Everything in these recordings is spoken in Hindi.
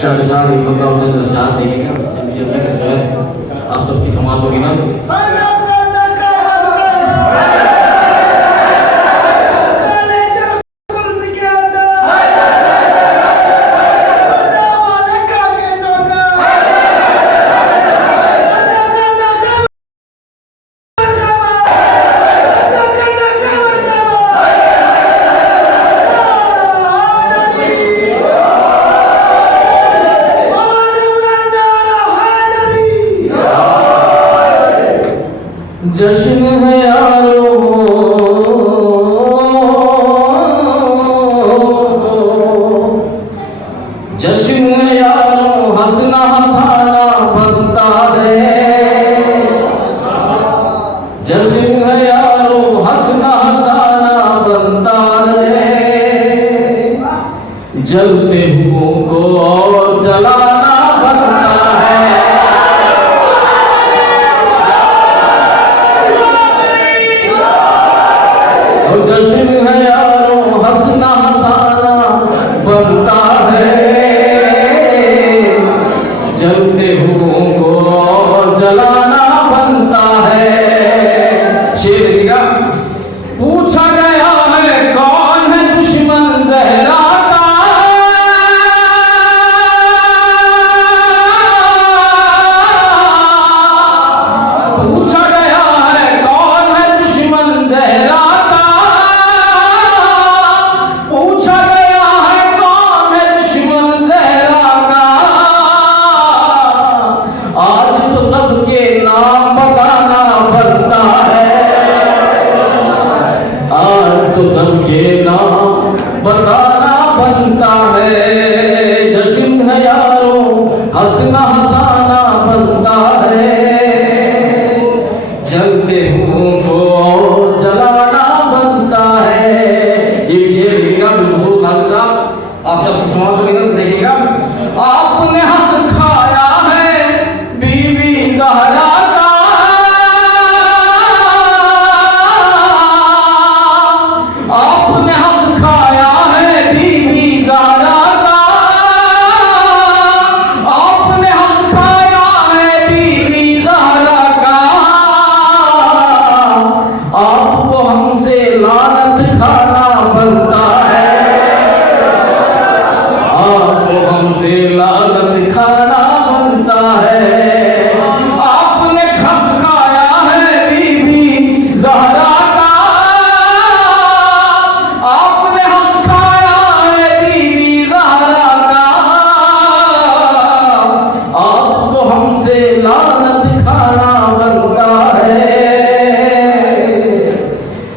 शहजादी बंगला चंद्र शाह देखेगा जब से जो है आप सबकी समाप्त होगी ना जश्न है यारो जश्न है यारो हंसना हंसाना बनता है जश्न है यारो हंसना हंसाना बनता है जलते हुओं को और जलाना बनता है जश्न है यारो हंसना हंसाना बनता है जलते हुओं को जलाना बनता है शेर का पूछा गया है कौन है दुश्मन जहरा का पूछा गया है कौन है दुश्मन जहरा सबके नाम बताना बनता है जश्न है यारो हंसना हंसाना बनता है जलते हुओं को जलाना बनता है ये शेर लिखेगा बिल्कुल साहब आप सब समाज देखिएगा आपने हक खाया है बीबी ज़हरा लानत खाना बनता है आपने खप खाया है बीबी ज़हरा का आपने हम खाया है बीबी ज़हरा का आपको हमसे लानत खाना बनता है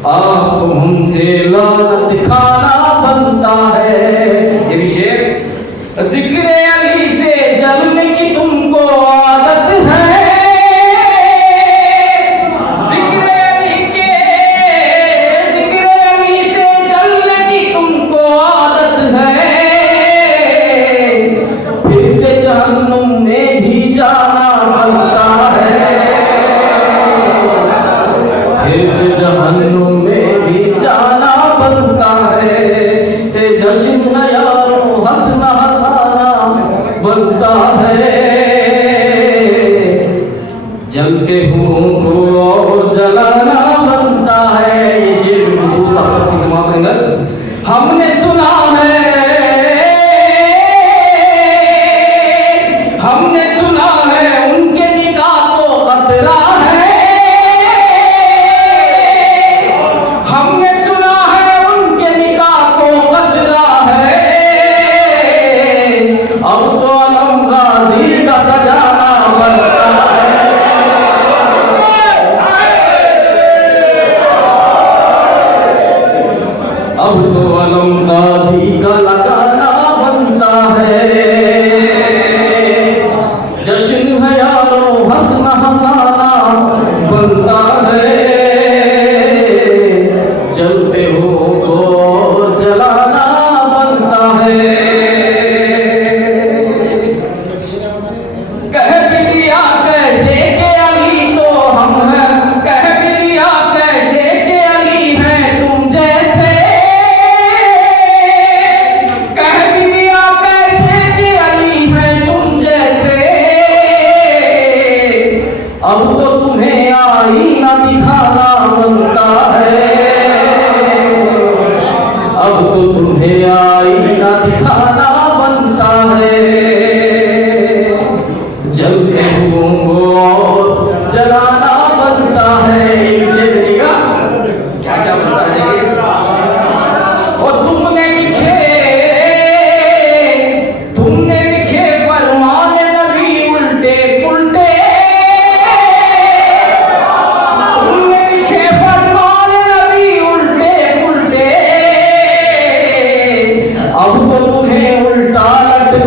आपको हमसे लानत खाना बनता है ये भी शेर जिक्र अली से जलने की तुमको आदत है जिक्र अली से जलने की तुमको आदत है फिर से जहन्नुम में भी जाना बनता है फिर से जहन्नुम में भी जाना बनता है जश्न यारो हंसना हंसाना